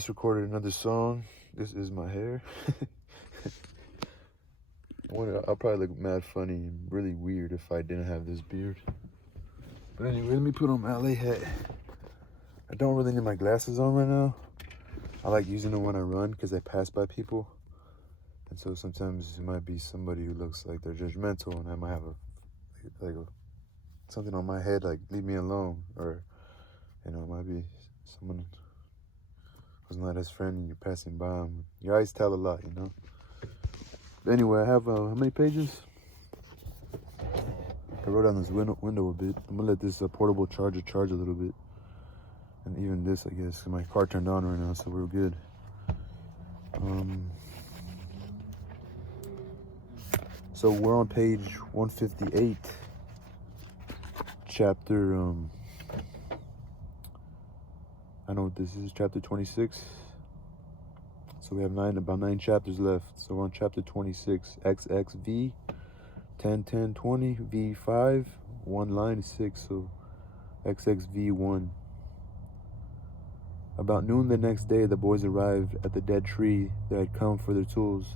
just recorded another song. This is my hair. I'll probably look mad funny and really weird if I didn't have this beard. But anyway, let me put on my LA hat. I don't really need my glasses on right now. I like using them when I run because I pass by people. And so sometimes it might be somebody who looks like they're judgmental and I might have something on my head like leave me alone, or it might be someone who's not as friendly, you're passing by them. Your eyes tell a lot, But anyway, I have how many pages? I wrote down this window a bit. I'm gonna let this portable charger charge a little bit, and even this, I guess. My car turned on right now, so we're good. So we're on page 158, chapter. I know what this is, chapter 26. So we have about nine chapters left. So we're on chapter 26, XXV, 10, 10, 20, V5, one line is 6, so XXV1. About noon the next day, the boys arrived at the dead tree that had come for their tools.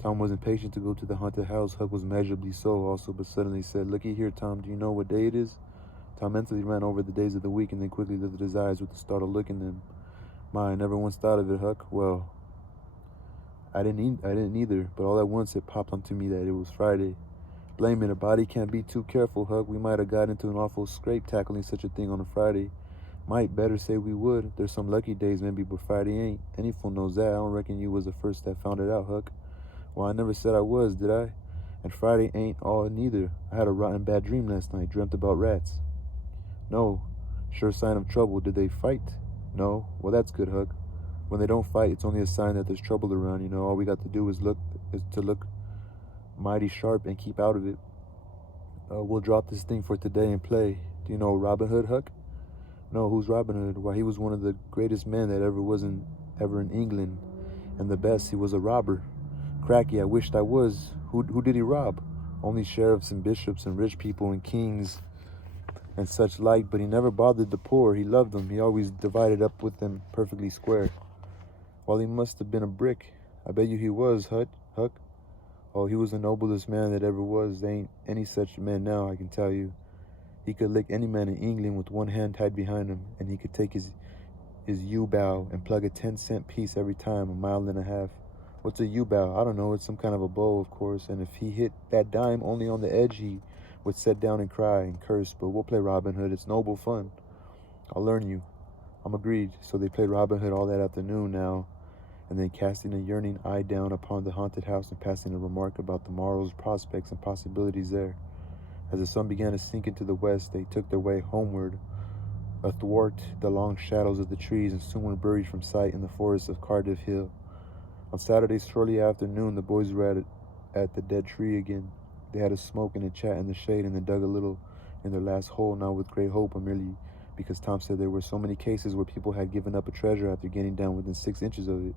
Tom was impatient to go to the haunted house. Huck was measurably so also, but suddenly said, "Looky here, Tom, do you know what day it is?" Tom mentally ran over the days of the week and then quickly lifted his eyes with a startled look in them. "My, I never once thought of it, Huck." "Well, I didn't either, but all at once it popped onto me that it was Friday. Blame it, a body can't be too careful, Huck. We might have got into an awful scrape tackling such a thing on a Friday. Might better say we would. There's some lucky days maybe, but Friday ain't. Any fool knows that. I don't reckon you was the first that found it out, Huck." "Well, I never said I was, did I? And Friday ain't all neither. I had a rotten bad dream last night. Dreamt about rats." "No. Sure sign of trouble. Did they fight?" "No." "Well, that's good, Huck. When they don't fight, it's only a sign that there's trouble around, All we got to do is look mighty sharp and keep out of it. We'll drop this thing for today and play. Do you know Robin Hood, Huck?" "No, who's Robin Hood?" "Why, he was one of the greatest men that ever in England, and the best. He was a robber." "Cracky, I wished I was. Who did he rob?" "Only sheriffs and bishops and rich people and kings and such like, but he never bothered the poor. He loved them. He always divided up with them perfectly square." "Well, he must have been a brick." "I bet you he was, Huck. Oh, he was the noblest man that ever was. There ain't any such man now, I can tell you. He could lick any man in England with one hand tied behind him, and he could take his U-bow and plug a 10-cent piece every time, a mile and a half." "What's a U-bow?" "I don't know. It's some kind of a bow, of course, and if he hit that dime only on the edge, he would sit down and cry and curse. But we'll play Robin Hood. It's noble fun." "I'll learn you." "I'm agreed." So they played Robin Hood all that afternoon now, and then casting a yearning eye down upon the haunted house and passing a remark about the morrow's prospects and possibilities there. As the sun began to sink into the west, they took their way homeward, athwart the long shadows of the trees, and soon were buried from sight in the forests of Cardiff Hill. On Saturday, shortly after noon, the boys were at the dead tree again. They had a smoke and a chat in the shade, and then dug a little in their last hole, not with great hope, but merely because Tom said there were so many cases where people had given up a treasure after getting down within 6 inches of it,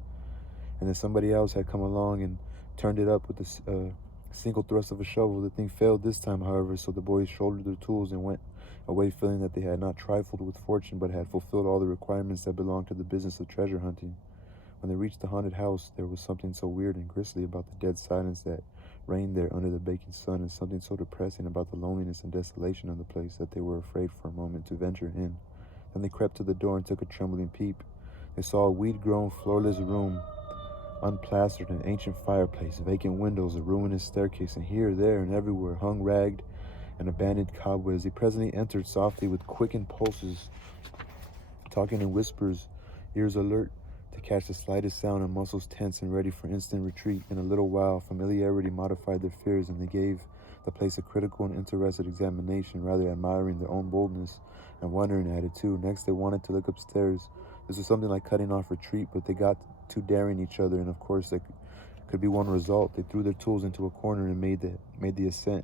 and then somebody else had come along and turned it up with a single thrust of a shovel. The thing failed this time, however, so the boys shouldered their tools and went away feeling that they had not trifled with fortune, but had fulfilled all the requirements that belonged to the business of treasure hunting. When they reached the haunted house, there was something so weird and grisly about the dead silence that reigned there under the baking sun, and something so depressing about the loneliness and desolation of the place that they were afraid for a moment to venture in. Then they crept to the door and took a trembling peep. They saw a weed-grown, floorless room, unplastered, an ancient fireplace, vacant windows, a ruinous staircase, and here, there, and everywhere hung ragged and abandoned cobwebs. They presently entered softly with quickened pulses, talking in whispers, ears alert to catch the slightest sound, and muscles tense and ready for instant retreat. In a little while, familiarity modified their fears, and they gave the place a critical and interested examination, rather admiring their own boldness and wondering at it too. Next, they wanted to look upstairs. This was something like cutting off retreat, but they got to daring each other, and of course there could be one result. They threw their tools into a corner and made the ascent.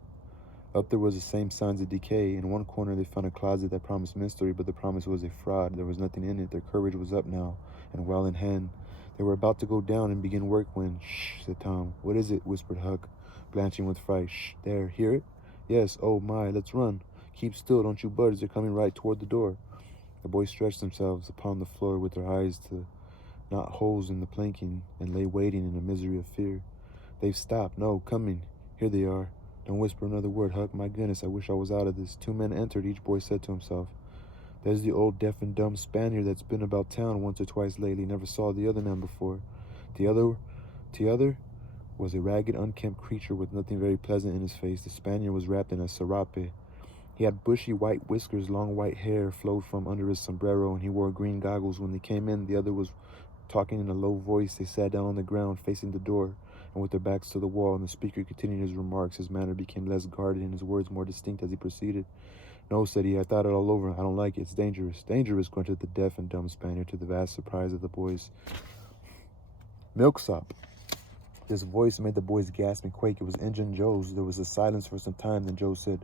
Up there was the same signs of decay. In one corner they found a closet that promised mystery, but the promise was a fraud. There was nothing in it. Their courage was up now, and well in hand. They were about to go down and begin work when, "Shh," said Tom. "What is it?" whispered Huck, blanching with fright. "Shh, there, hear it?" "Yes." "Oh my, let's run." "Keep still, don't you budge. They're coming right toward the door." The boys stretched themselves upon the floor with their eyes to not holes in the planking, and lay waiting in a misery of fear. They've stopped. No, coming. Here they are. Don't whisper another word, Huck. My goodness, I wish I was out of this. 2 men entered, each boy said to himself. There's the old deaf and dumb Spaniard that's been about town once or twice lately. Never saw the other man before. The other was a ragged, unkempt creature with nothing very pleasant in his face. The Spaniard was wrapped in a serape. He had bushy white whiskers, long white hair flowed from under his sombrero, and he wore green goggles. When they came in, the other was talking in a low voice. They sat down on the ground, facing the door, and with their backs to the wall, and the speaker continued his remarks. His manner became less guarded and his words more distinct as he proceeded. No, said he, I thought it all over. I don't like it. It's dangerous. Dangerous, grunted the deaf and dumb Spaniard to the vast surprise of the boys. Milksop. His voice made the boys gasp and quake. It was Injun Joe's. There was a silence for some time, then Joe said,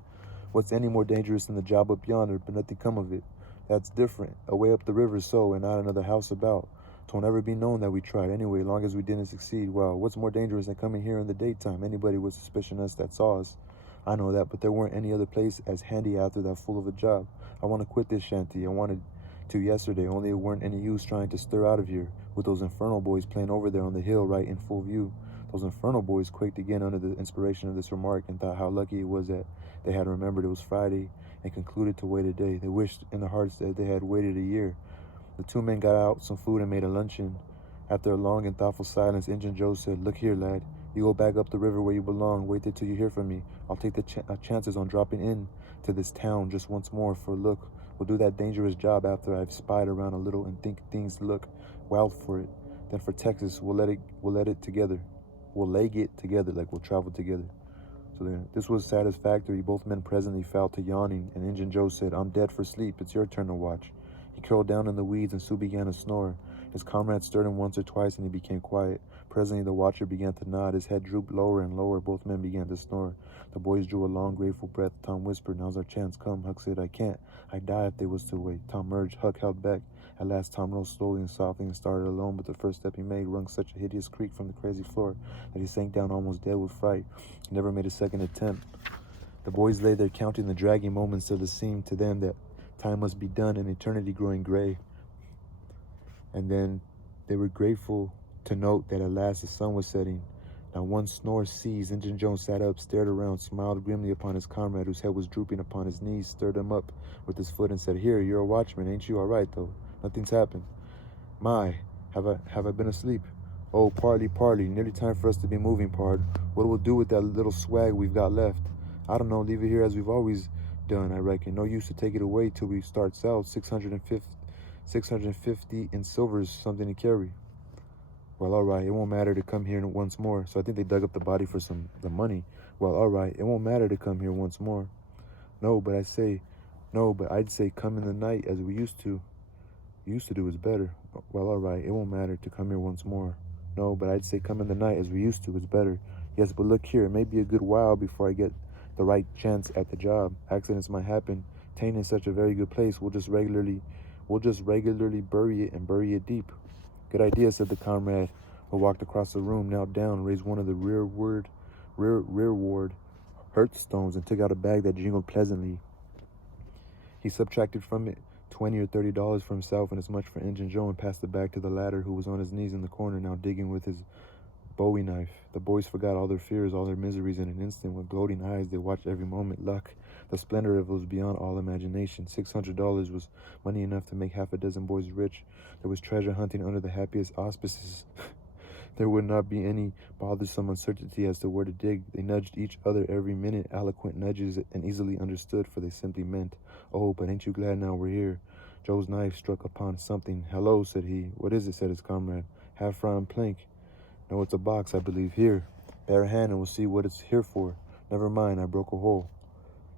What's any more dangerous than the job up yonder? But nothing come of it. That's different. Away up the river so, and not another house about. 'Twill never be known that we tried anyway, long as we didn't succeed. Well, what's more dangerous than coming here in the daytime? Anybody would suspicion us that saw us. I know that, but there weren't any other place as handy after that fool of a job. I want to quit this shanty. I wanted to yesterday, only it weren't any use trying to stir out of here, with those infernal boys playing over there on the hill right in full view. Those infernal boys quaked again under the inspiration of this remark and thought how lucky it was that they had remembered it was Friday and concluded to wait a day. They wished in their hearts that they had waited a year. The 2 men got out some food and made a luncheon. After a long and thoughtful silence, Injun Joe said, Look here, lad. You go back up the river where you belong. Wait till you hear from me. I'll take the chances on dropping in to this town just once more for a look. We'll do that dangerous job after I've spied around a little and think things look wild for it. Then for Texas, we'll let it together. We'll leg it together, like we'll travel together. So this was satisfactory. Both men presently fell to yawning, and Injun Joe said, I'm dead for sleep. It's your turn to watch. He curled down in the weeds and soon began to snore. His comrade stirred him once or twice and he became quiet. Presently the watcher began to nod. His head drooped lower and lower. Both men began to snore. The boys drew a long, grateful breath. Tom whispered, Now's our chance. Come. Huck said, I can't. I'd die if they was to wait. Tom urged. Huck held back. At last Tom rose slowly and softly and started alone, but the first step he made wrung such a hideous creak from the crazy floor that he sank down almost dead with fright. He never made a second attempt. The boys lay there counting the dragging moments till it seemed to them that time must be done and eternity growing gray. And then they were grateful to note that at last the sun was setting. Now one snore ceased. Injun Jones sat up, stared around, smiled grimly upon his comrade whose head was drooping upon his knees, stirred him up with his foot and said, Here, you're a watchman, ain't you? All right, though. Nothing's happened. My, have I been asleep? Oh, parley, nearly time for us to be moving, pard. What we'll do with that little swag we've got left? I don't know, leave it here as we've always done, I reckon. No use to take it away till we start south. 650 in silver's something to carry. Well, all right, it won't matter to come here once more. So I think they dug up the body for the money. Well, all right, it won't matter to come here once more. No, but I'd say come in the night as we used to. Used to do is better. Well, all right, it won't matter to come here once more. No, but I'd say come in the night as we used to is better. Yes, but look here, it may be a good while before I get the right chance at the job. Accidents might happen. Twain is such a very good place. We'll just regularly bury it and bury it deep. Good idea, said the comrade, who walked across the room, knelt down, raised one of the rearward hearthstones, and took out a bag that jingled pleasantly. He subtracted from it $20 or $30 for himself and as much for Injun Joe and passed the bag to the latter, who was on his knees in the corner, now digging with his bowie knife. The boys forgot all their fears, all their miseries in an instant. With gloating eyes, they watched every moment. Luck. The splendor of it was beyond all imagination. $600 was money enough to make half a dozen boys rich. There was treasure hunting under the happiest auspices. There would not be any bothersome uncertainty as to where to dig. They nudged each other every minute, eloquent nudges and easily understood, for they simply meant, Oh, but ain't you glad now we're here? Joe's knife struck upon something. Hello, said he. What is it, said his comrade. Half round plank. No, it's a box, I believe. Here. Bare hand and we'll see what it's here for. Never mind, I broke a hole.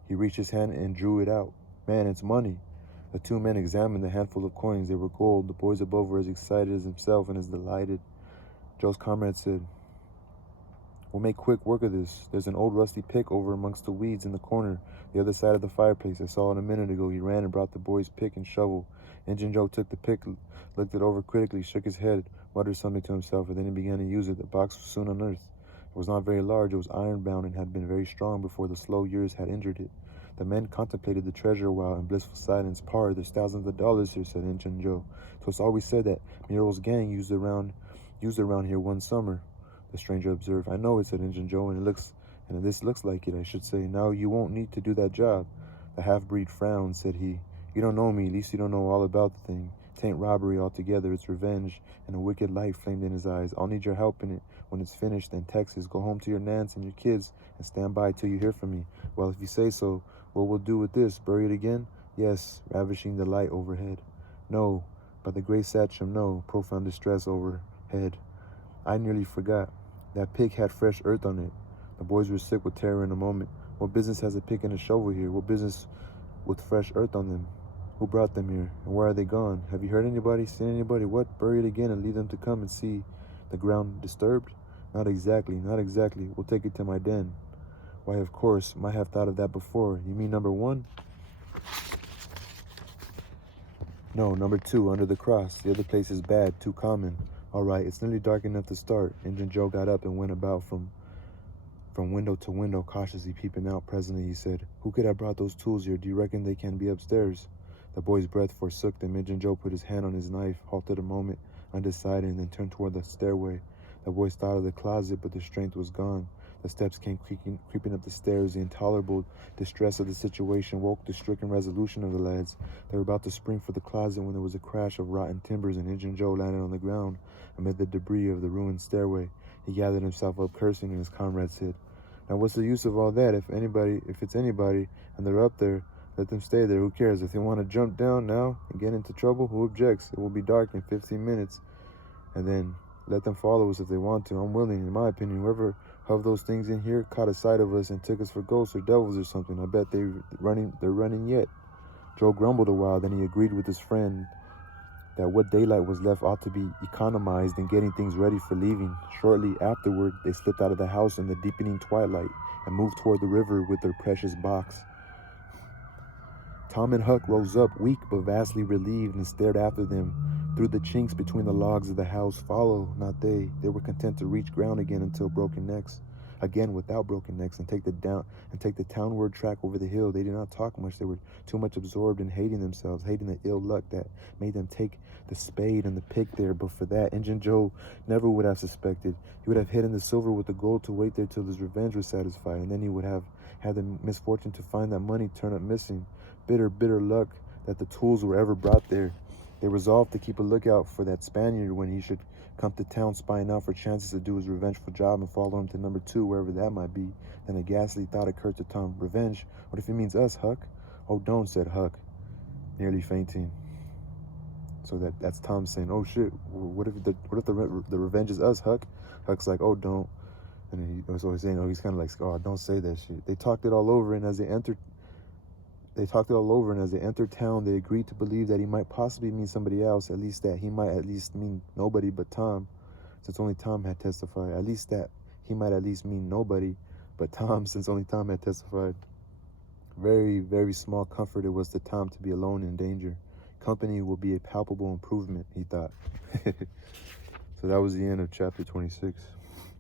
He reached his hand and drew it out. Man, it's money. The 2 men examined the handful of coins. They were gold. The boys above were as excited as himself and as delighted. Joe's comrade said, We'll make quick work of this. There's an old rusty pick over amongst the weeds in the corner, the other side of the fireplace. I saw it a minute ago. He ran and brought the boys' pick and shovel. Injun Joe took the pick, looked it over critically, shook his head, muttered something to himself, and then he began to use it. The box was soon unearthed. It was not very large. It was iron-bound and had been very strong before the slow years had injured it. The men contemplated the treasure while in blissful silence. "Par, there's thousands of dollars here," said Injun Joe. "So it's always said that Muro's gang used around here one summer," the stranger observed. "I know it," said Injun Joe, and this looks like it, I should say. Now you won't need to do that job." The half-breed frowned, said he. "You don't know me, at least you don't know all about the thing. 'Tain't robbery altogether, it's revenge," and a wicked light flamed in his eyes. "I'll need your help in it. When it's finished, then Texas, go home to your Nance and your kids, and stand by till you hear from me." "Well, if you say so, what we'll do with this, bury it again?" "Yes," ravishing the light overhead. "No, by the great Sachem, no," profound distress overhead. "I nearly forgot. That pig had fresh earth on it." The boys were sick with terror in a moment. "What business has a pick and a shovel here? What business with fresh earth on them? Who brought them here? And where are they gone? Have you heard anybody, seen anybody? What? Bury it again and leave them to come and see the ground disturbed?" Not exactly. We'll take it to my den." "Why, of course. Might have thought of that before. You mean number 1? "No, number 2, under the cross. The other place is bad, too common." "All right, it's nearly dark enough to start." Injun Joe got up and went about from window to window, cautiously peeping out. Presently he said, "Who could have brought those tools here? Do you reckon they can be upstairs?" The boy's breath forsook them. Injun Joe put his hand on his knife, halted a moment, undecided, and then turned toward the stairway. The boys thought of the closet, but their strength was gone. The steps came creeping up the stairs. The intolerable distress of the situation woke the stricken resolution of the lads. They were about to spring for the closet when there was a crash of rotten timbers, and Injun Joe landed on the ground amid the debris of the ruined stairway. He gathered himself up, cursing, and his comrade said, "Now what's the use of all that? If it's anybody, and they're up there, let them stay there. Who cares? If they want to jump down now and get into trouble, who objects? It will be dark in 15 minutes. And then let them follow us if they want to. I'm willing. In my opinion, whoever of those things in here caught a sight of us and took us for ghosts or devils or something. I bet they're running yet." Joe grumbled a while, then he agreed with his friend that what daylight was left ought to be economized in getting things ready for leaving. Shortly afterward, they slipped out of the house in the deepening twilight and moved toward the river with their precious box. Tom and Huck rose up, weak but vastly relieved, and stared after them through the chinks between the logs of the house. Follow, not they. They were content to reach ground again without broken necks, and take the townward track over the hill. They did not talk much. They were too much absorbed in hating themselves, hating the ill luck that made them take the spade and the pick there. But for that, Injun Joe never would have suspected. He would have hidden the silver with the gold to wait there till his revenge was satisfied, and then he would have had the misfortune to find that money turn up missing. Bitter, bitter luck that the tools were ever brought there. They resolved to keep a lookout for that Spaniard when he should come to town, spying out for chances to do his revengeful job and follow him to number 2, wherever that might be. Then a ghastly thought occurred to Tom. "Revenge? What if he means us, Huck?" "Oh, don't," said Huck, nearly fainting. So that's Tom saying, "Oh shit, what if the revenge is us, Huck?" Huck's like, "Oh, don't." And he was always saying, he's kind of like, "Oh, don't say that shit." They talked it all over, and as they entered town, they agreed to believe that he might possibly mean somebody else, at least that he might at least mean nobody but Tom, since only Tom had testified. At least that he might at least mean nobody but Tom, since only Tom had testified. Very, very small comfort it was to Tom to be alone in danger. Company will be a palpable improvement, he thought. So that was the end of chapter 26.